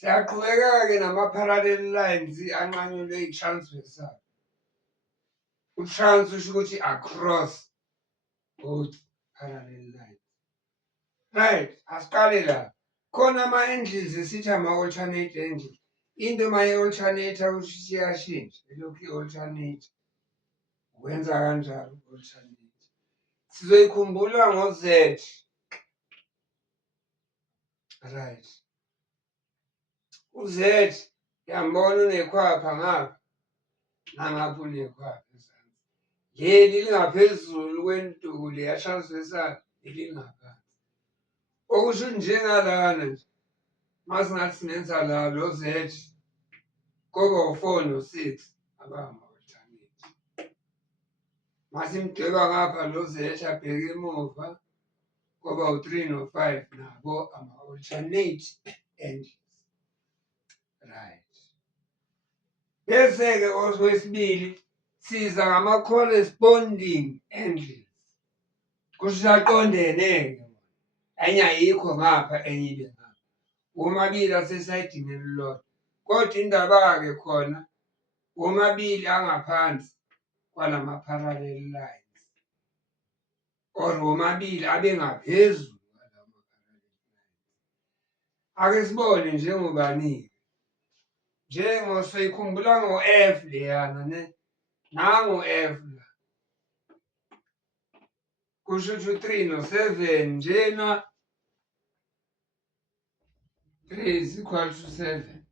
Siyaqhubeka-ke nama-parallel lines anqanyulwe i-transversal. U-trans usho ukuthi across both parallel lines. Right, asiqale la. Khona ama-angles esithi ama-alternate angles. Into uma i-alternate kusho ukuthi iyashintsha, ilokhu i-alternate. Wenza kanjalo u-alternate. Sizoyikhumbula ngo-Z. Right. U-Z yambona unekhwapha ngapha nangapha unekhwapha ezansi. Leli lingaphezulu kwenduku leya transversal elingaphansi. Okusho ukuthi njengalana nje masingathi singenza la lo Z koba u-4 no-6 abangama-alternate. Masimdweba ngapha lo Z abheke emuva koba u-3 no-5 nabo ama-alternate angles. Right. Bese-ke okwesibili siza ngama-corresponding angles. Kusho aqondene-ke. Enye ayikho ngapha enye ibe ngapha. Womabili asesayidini elilodwa. Kodwa indaba-ke khona womabili angaphansi kwalama-parallel lines. Or womabili abe ngaphezulu kwalama-parallel lines. Ake sibone njengobani-ke. Soyikhumbula ngo-F leyana ne? Nango-F la. Kusho ukuthi u-3 no-7 njena 3 is equal to 7.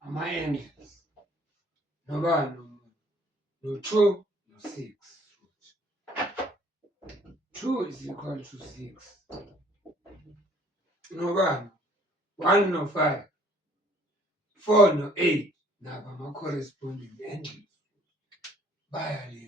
Ama-angles. Nobani no-2 no-6. 2 is equal to 6. Nobani 1 no-5. 4 no-8 nabo ama-corresponding angles. Bayalingana.